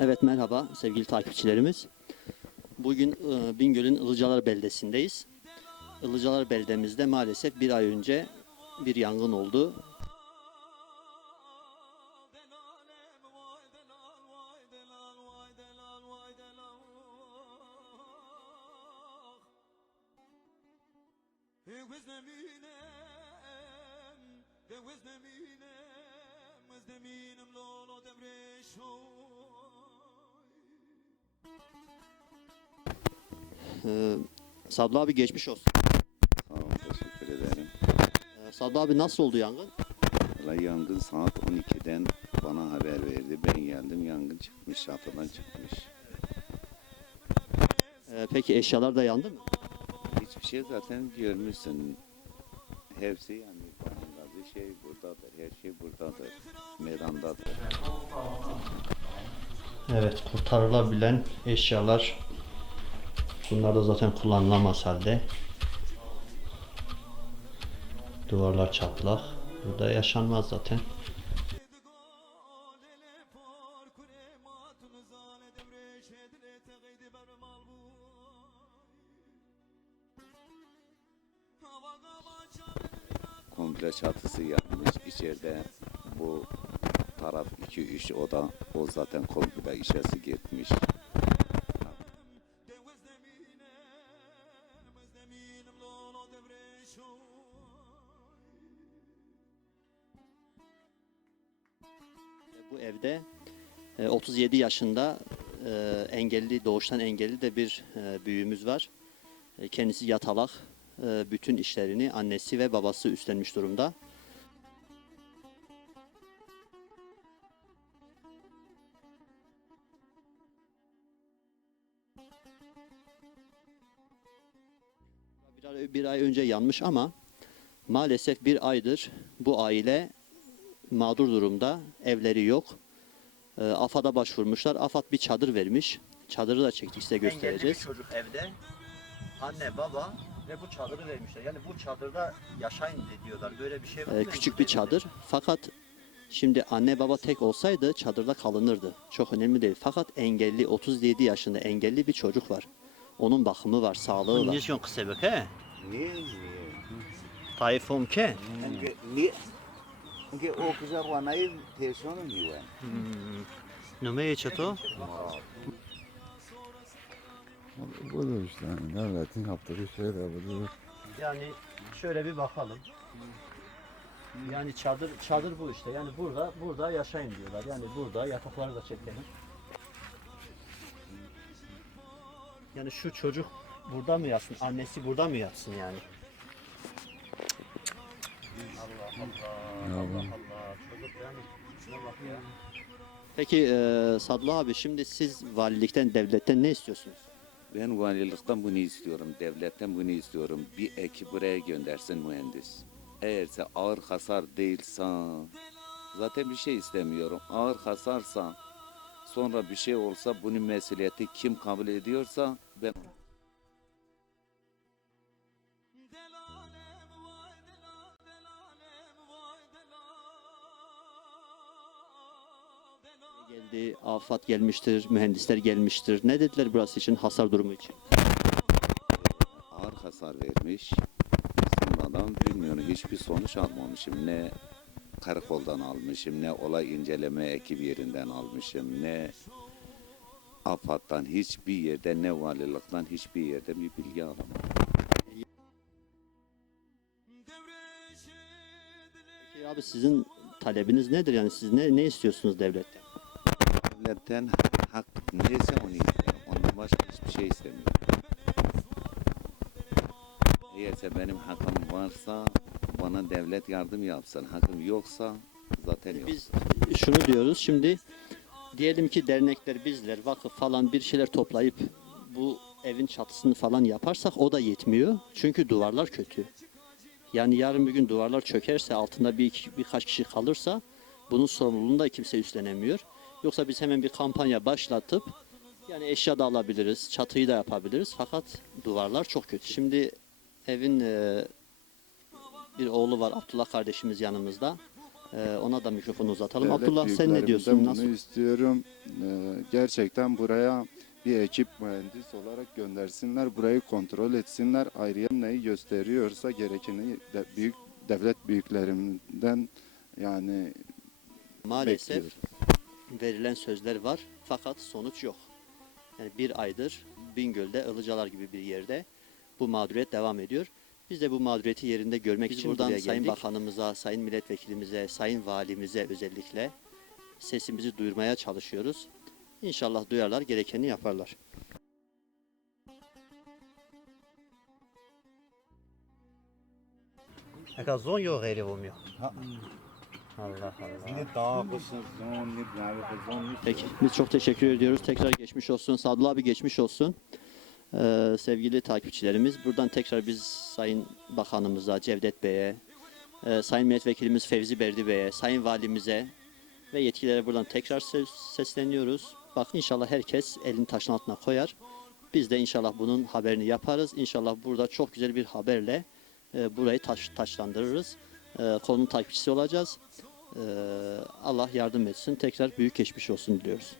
Evet merhaba sevgili takipçilerimiz. Bugün e, Bingöl'ün Ilıcalar beldesindeyiz. Ilıcalar beldemizde maalesef bir ay önce bir yangın oldu. Ee, Sadlı abi geçmiş olsun. Sağ ol, teşekkür ederim. Ee, Sadlı abi nasıl oldu yangın? Valla yangın saat 12'den bana haber verdi. Ben geldim, yangın çıkmış, çatıdan çıkmış. Ee, peki eşyalar da yandı mı? Hiçbir şey zaten görmüşsün. Hepsi gazı şey buradadır, her şey buradadır, meydandadır. Evet kurtarılabilen eşyalar bunlar da zaten kullanılamaz halde. Duvarlar çatlak. Burada yaşanmaz zaten. Komple çatısı yanmış, içeride bu taraf 2-3 oda, o zaten komple işesi gitmiş. Bu evde e, 37 yaşında e, engelli, doğuştan engelli de bir e, büyüğümüz var. E, Kendisi yatalak. E, Bütün işlerini annesi ve babası üstlenmiş durumda. Bir ay, bir ay önce yanmış ama maalesef bir aydır bu aile mağdur durumda. Evleri yok. E, AFAD'a başvurmuşlar. AFAD bir çadır vermiş. Çadırı da çektik size göstereceğiz. çocuk evde. Anne, baba ve bu çadırı vermişler. Yani bu çadırda yaşayın diyorlar. Böyle bir şey var E, mı? küçük bir çadır. Fakat şimdi anne baba tek olsaydı çadırda kalınırdı. Çok önemli değil. Fakat engelli 37 yaşında engelli bir çocuk var. Onun bakımı var, sağlığı var. Niçin kısa bak he? Niye? Tayfum ke. Niye? Çünkü o kıza vanayı telefonum güven. Numeye çato? Budur işte yani devletin yaptığı şey de budur. Yani şöyle bir bakalım. Yani çadır çadır bu işte. Yani burada burada yaşayın diyorlar. Yani burada yatakları da çekelim. Yani şu çocuk burada mı yatsın? Annesi burada mı yatsın yani? Allah Allah. Allah Allah. Çocuk yani. Şuna bak ya. Peki e, Sadlı abi şimdi siz valilikten, devletten ne istiyorsunuz? Ben valilikten bunu istiyorum, devletten bunu istiyorum. Bir ekip buraya göndersin mühendis. Eğerse ağır hasar değilse, zaten bir şey istemiyorum. Ağır hasarsa, sonra bir şey olsa bunun mesuliyeti kim kabul ediyorsa ben Geldi, afat gelmiştir, mühendisler gelmiştir. Ne dediler burası için, hasar durumu için? ağır hasar vermiş. Sonradan bilmiyorum hiçbir sonuç almamışım. Ne karakoldan almışım, ne olay inceleme ekibi yerinden almışım, ne AFAD'dan hiçbir yerde, ne valilikten hiçbir yerde bir bilgi alamadım. Peki abi sizin talebiniz nedir? Yani siz ne, ne istiyorsunuz devletten? Devletten hak neyse onu istiyorum. Ondan başka hiçbir şey istemiyorum. Eğerse benim hakkım varsa bana devlet yardım yapsın. Hakkım yoksa zaten yok. Biz şunu diyoruz şimdi diyelim ki dernekler bizler vakıf falan bir şeyler toplayıp bu evin çatısını falan yaparsak o da yetmiyor. Çünkü duvarlar kötü. Yani yarın bir gün duvarlar çökerse altında bir iki- birkaç kişi kalırsa bunun sorumluluğunu da kimse üstlenemiyor. Yoksa biz hemen bir kampanya başlatıp yani eşya da alabiliriz, çatıyı da yapabiliriz fakat duvarlar çok kötü. Şimdi evin e, bir oğlu var Abdullah kardeşimiz yanımızda. Ee, ona da mikrofonu uzatalım. Devlet Abdullah sen ne diyorsun? Nasıl? Bunu istiyorum. Ee, gerçekten buraya bir ekip mühendis olarak göndersinler. Burayı kontrol etsinler. Ayrıca neyi gösteriyorsa gerekeni de büyük devlet büyüklerimden yani Maalesef bekliyoruz. Verilen sözler var fakat sonuç yok. Yani bir aydır Bingöl'de Ilıcalar gibi bir yerde bu mağduriyet devam ediyor. Biz de bu mağduriyeti yerinde görmek için buradan Sayın Bakanımıza, Sayın Milletvekilimize, Sayın Valimize özellikle sesimizi duyurmaya çalışıyoruz. İnşallah duyarlar, gerekeni yaparlar. Eka zon yok gayri olmuyor. Allah Allah. Peki biz çok teşekkür ediyoruz. Tekrar geçmiş olsun. Sadullah abi geçmiş olsun. Ee, sevgili takipçilerimiz buradan tekrar biz Sayın Bakanımıza, Cevdet Bey'e, e, Sayın Milletvekilimiz Fevzi Berdi Bey'e, Sayın Valimize ve yetkililere buradan tekrar ses- sesleniyoruz. Bak inşallah herkes elini taşın altına koyar. Biz de inşallah bunun haberini yaparız. İnşallah burada çok güzel bir haberle e, burayı taş, taşlandırırız. E, konunun takipçisi olacağız. E, Allah yardım etsin. Tekrar büyük geçmiş olsun diliyoruz.